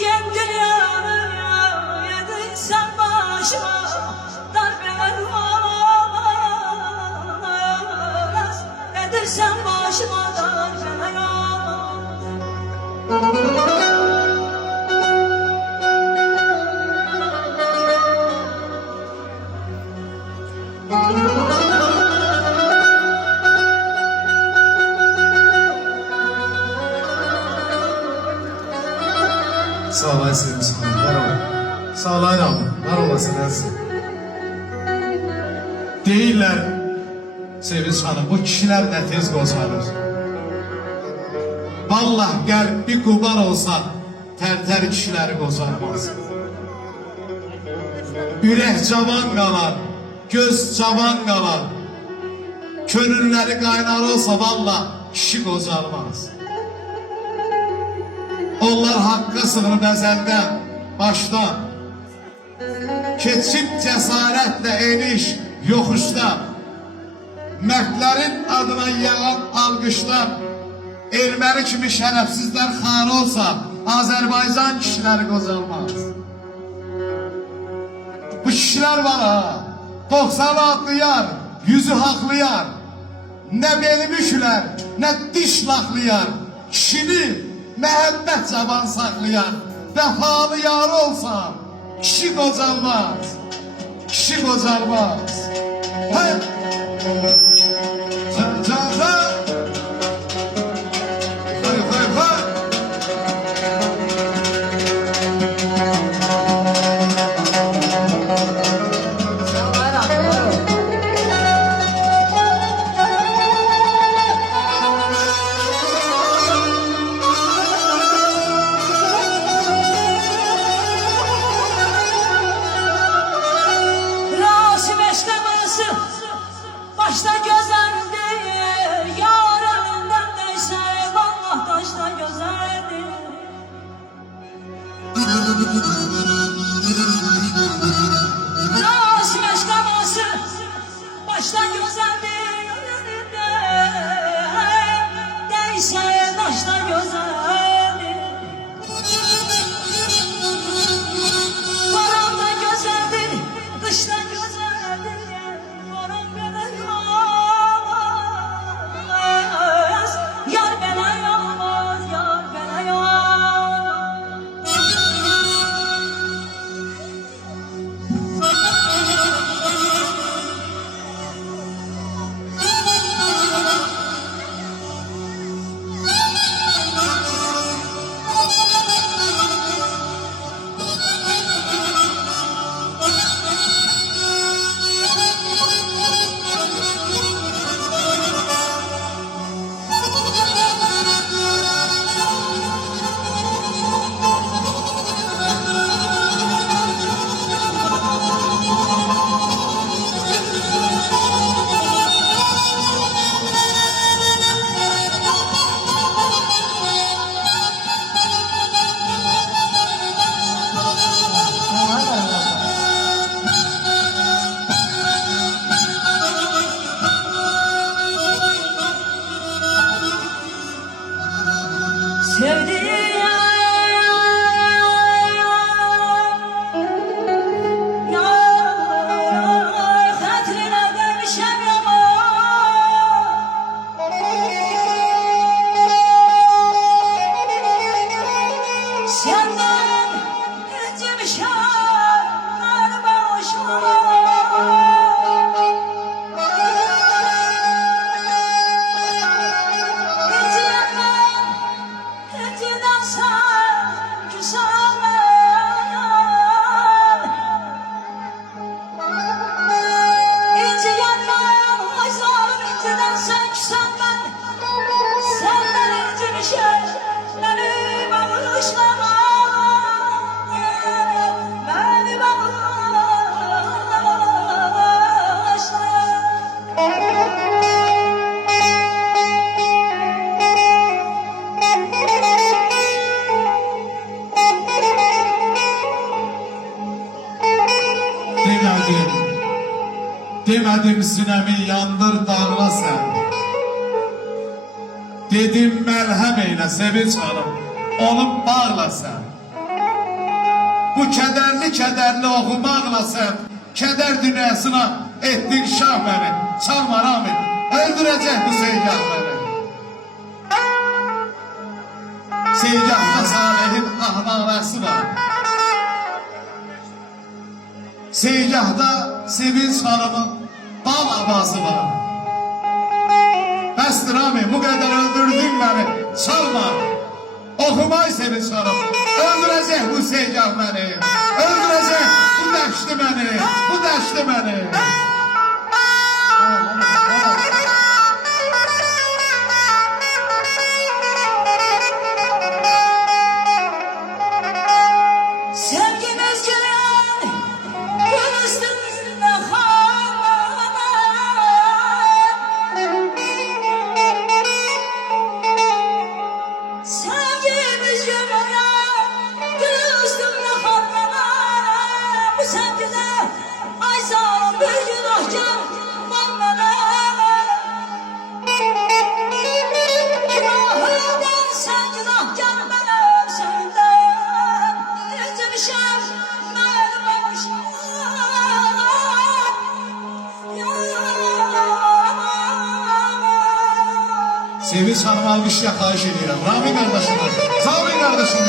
Gel dünyaya yediysen başıma darbeler olmaz. Yedirsen başıma darbeler olmaz. Sağ olasın, var ol. Sağ olayım, var olasın. Deyirlər, Sevinç xanım, bu kişilər nə tez qozarır. Vallah qəlb bir qubar olsa, tərtər kişiləri qozarmaz. Ürək cavan qalar, göz cavan qalar. Könülləri qaynar olsa, vallah kişi qozarmaz. Onlar haqqa sığınıb əzəldən, başdan, keçib cəsarətlə eniş, yoxuşda, mərdlərin adına yağan alqışlar, erməni kimi şərəfsizlər xanı olsa, Azərbaycan kişiləri qozalmaz. Bu kişilər var ha, 90 atlayar, 100'ü haqlayar, nə beli bükülər, nə diş laxlayar, kişini məhəbbət cavan saxlayan, vəfalı yarı olsa, kişi qocalmaz, kişi qocalmaz. Hey! Can, can, can! Hey, hey, hey! Başta güzeldi, yar elinden neyse, vallahi taşta güzeldi. Rasim eşkaması, başta güzeldi, yar elinden neyse, taşta güzeldi. Varan da güzeldi, kışta güzeldi. Demedim sinemi yandır dağla sen. Dedim merhem eyle Sevinç hanım, onu bağla sen. Bu kederli oxumaqla sən kədər dünyasına etdin şah məni. Çalma Rami, öldürəcək bu Seygah məni. Seygahda Salihin ahnaməsi var. Seygahda Sevinç xanımın bal avazı var. Bəsdir Rami, bu qədər öldürdün məni. Çalma, oxumay Sevinç xanım. Öldürəcək bu Seygah məni. Öldürəcək bu dəşli məni. Bu dəşli məni. Sevgimiz gülen gül üstünde harman. Sevgimiz gülen gül üstünde harman. Bu sevgide ay zalim bir günahkar var bana. Günahından sen günahkar benim senden. Üzülüşem benim başım. Sevinç xanım alqış yaxayış edirəm. Rami qardaşım, Rami qardaşım.